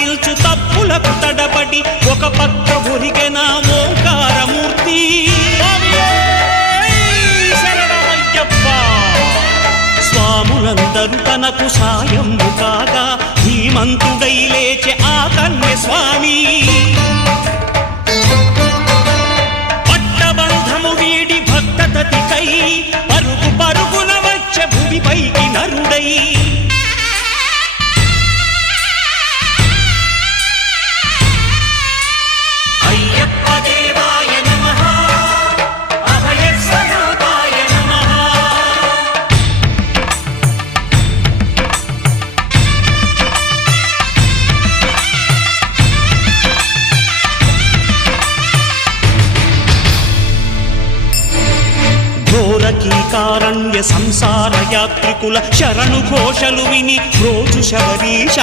కనికరించు తప్పులకు తడబడి ఒక పక్క ఒరిగెన ఓంకారమూర్తి. స్వాములందరూ తనకు సాయము కాగా ధీమంతుడై లేచె ఆ కన్య స్వామి. పట్టబంధము వీడి భక్తతతికై పరుగు పరుగున వచ్చె భూమిపైకి నరుడై. ఘోరకీకారణ్య సంసార యాత్రికుల శరణు ఘోషలు విని రోజు శబరీష.